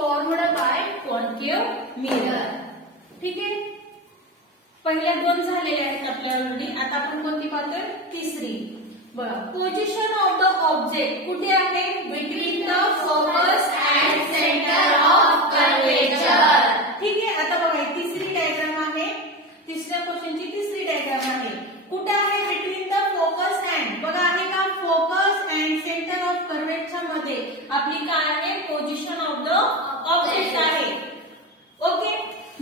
Formed by concave mirror. ठीक आहे. पहिल्या दोन झालेल्या आहेत आपल्याकडे. आता आपण कोणती पाहतोय? तिसरी. बघा, पोझिशन ऑफ द ऑब्जेक्ट कुठे आहे? Between the focus and centre of curvature. ठीक आहे. आता बघा, तिसरी डायग्राम आहे. तिसऱ्या क्वेश्चनची तिसरी डायग्राम आहे. कुठे आहे? Between the focus and. बघा, आहे का? Focus and centre of curvature मध्ये आपली काय आहे? पोझिशन ऑफ द ऑब्जेक्ट आहे. Okay.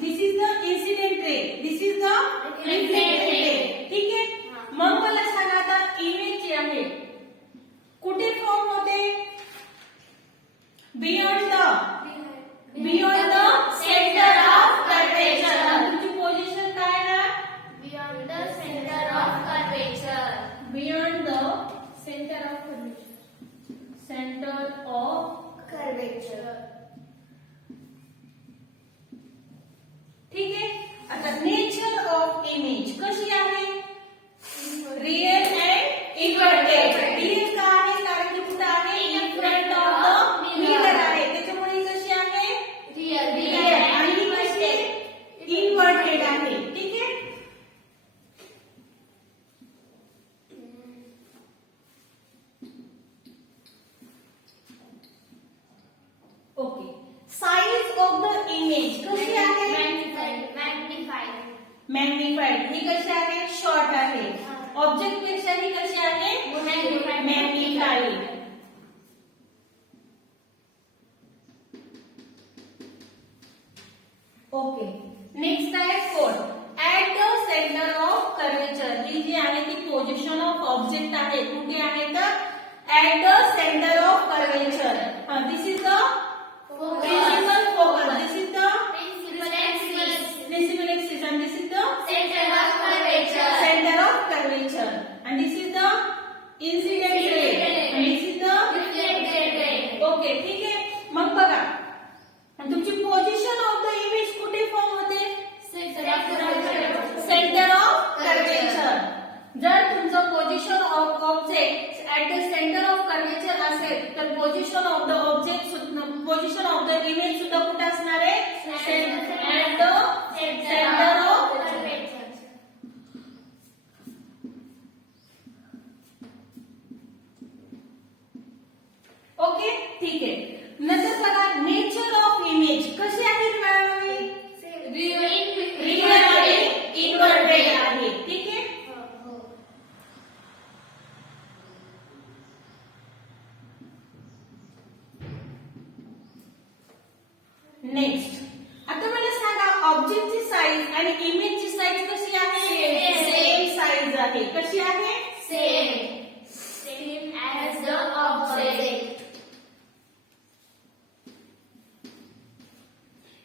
This is the incident ray, this is the reflected ray. ठीक आहे. मग मला सांगा, आता इमेज जी आहे कुठे फॉर्म होते? Beyond the centre of curvature. तुमची पोझिशन काय आहे? Beyond the center of curvature. Beyond the centre of Curvature. ठीक आहे. आता नेचर ऑफ इमेज कशी आहे? Real and inverted. रियल का आहे? कारण की कुठे आहे? In front of the mirror आहे, त्याच्यामुळे ही कशी आहे? रियल. आणि ही कशी? इन्व्हर्टेड आहे. ठीक आहे. Okay. Size of the image कशी आहे? मॅग्निफाईड. ही कशी आहे? शॉर्ट आहे. ऑब्जेक्ट पेक्षा ही कशी आहे? मॅग्निफाईड. ओके. नेक्स्ट आहे fourth. At the centre of curvature. ही जी आहे ती पोझिशन ऑफ ऑब्जेक्ट आहे. कुठे आहे? तर at the centre of curvature. This is the principal focus. This is the principal axis and this is the Center of curvature. center of curvature and this is the incident ray and this is the Reflected ray. Okay. ठीक आहे. मग बघा, तुमची position of the image कुठे form होते? Center of curvature. Centre of curvature. जर तुमचं position of object at the centre of curvature असेल तर position of the object position of the image सुद्धा कुठे असणार आहे? At the centre of curvature. Okay. ठीक आहे. नंतर बघा, नेचर ऑफ इमेज कशी आहे मिळाली? रियल आणि इन्व्हर्टेड आहे. ठीक आहे. नेक्स्ट. आता मला सांगा, ऑब्जेक्टची साईज आणि इमेजची साईज कशी आहे? सेम साईज आहे. कशी आहे? Same as the object.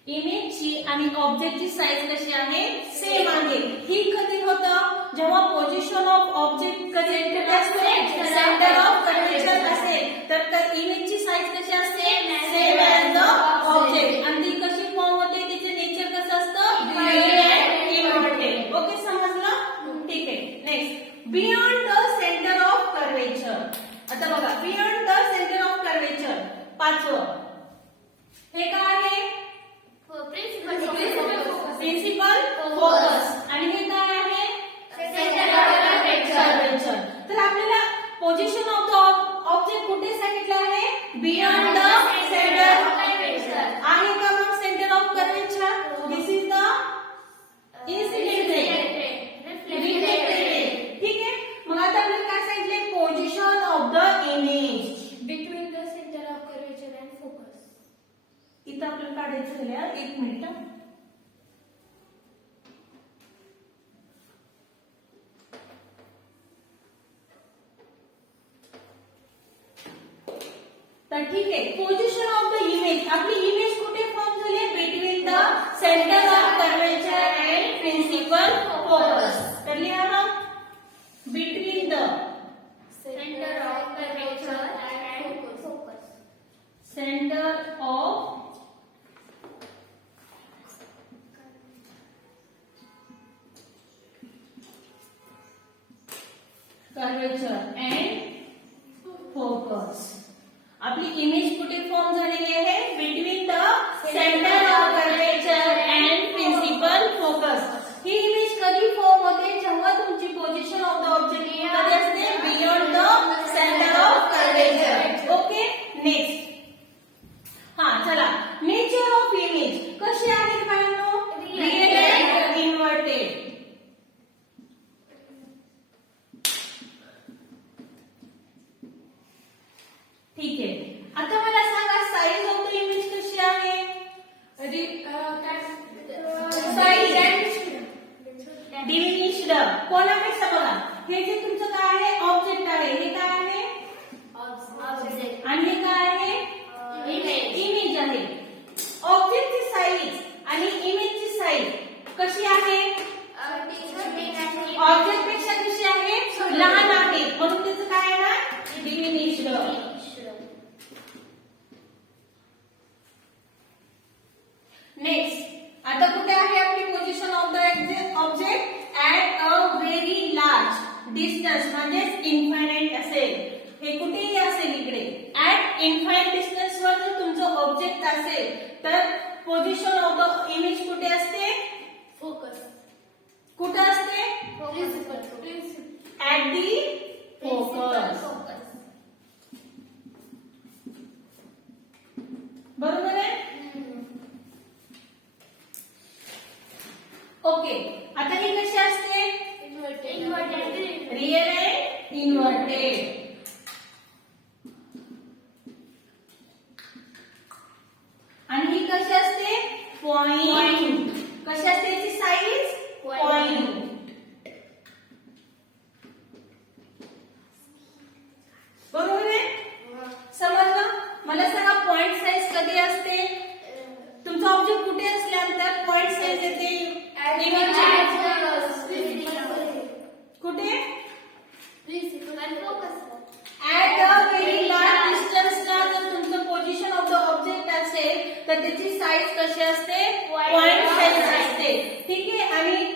इमेजची आणि ऑब्जेक्टची साईज कशी आहे? सेम आहे. ही कधी होतं? जेव्हा पोझिशन ऑफ ऑब्जेक्ट कधी असते? सेंटर ऑफ कर्वेचर असेल तर इमेजची साईज कशी असते? Same as the object. आणि ती कशी फॉर्म होते? तिचे नेचर कसं असतं? Real and inverted. ओके, समजलं? ठीक आहे. Next, beyond the centre of curvature. आता बघा, beyond the centre of curvature पाचवं. हे काय आहे? Principal focus. आणि हे काय आहे? कर्वेचर. तर आपल्याला पोझिशन ऑफ द ऑब्जेक्ट कुठे सांगितलं आहे? Beyond the centre. आहे का मग centre of curvature? This is the incident ray. Reflected ray. ठीक आहे. मग आता आपल्याला काय सांगितले? Position of the image Between the center of curvature and focus. इथं आपल्याला काढायचं झालं. एक मिनिट. तर ठीक आहे. Position of the image. आपली इमेज कुठे फॉर्म झाली? Between the centre of curvature and principal focus. तर लिहा मग, between the Center of curvature and focus. Centre of curvature and focus. आपली इमेज इमेज कुठे फॉर्म झालेली आहे between the centre of curvature and principal focus. ही image कधी form होते जेव्हा तुमची पोझिशन ऑफ द ऑब्जेक्ट कधी असते beyond the centre of curvature. Okay next. हा चला नेचर ऑफ इमेज कशी आहे बाळांनो रियल अँड इन्व्हर्टेड. ठीक आहे आता मला सांगा साईज ऑफ द इमेज कशी आहे. साईज डिमिनिश्ड कोणापेक्षा बघा हे जे तुमचं काय आहे ऑब्जेक्ट आहे हे काय आहे Object. आणि हे काय आहे Image. इमेज आहे. ऑब्जेक्टची साईज आणि इमेजची साईज कशी आहे ऑब्जेक्ट पेक्षा कशी आहे लहान आहे म्हणून त्याचं काय आहे ना डिमिनिश्ड. नेक्स्ट आता कुठे आहे आपली position of the object at a very large distance म्हणजेच इन्फायनाइट असेल. हे कुठेही असेल इकडे ऍट इन्फायनाइट डिस्टन्स वर जर तुमचं ऑब्जेक्ट असेल तर पोझिशन ऑफ द इमेज कुठे असते Focus. कुठे असते Principal. At the focus. बरोबर आहे. ओके आता ही कशी असते Inverted. Real and inverted. आणि ही कशी असते पॉइंट. कशी असते याची साईज पॉइंट. बरोबर आहे समजलं. मला सांगा पॉइंट साईज कधी असते तुमचा ऑब्जेक्ट कुठे असल्यानंतर पॉइंट साईज येते कुठे ऍट अ व्हेरी लार्ज डिस्टन्सला जर तुमचं पोझिशन ऑफ द ऑब्जेक्ट असेल तर त्याची साईज कशी असते पॉइंट साईज असते. ठीक आहे आणि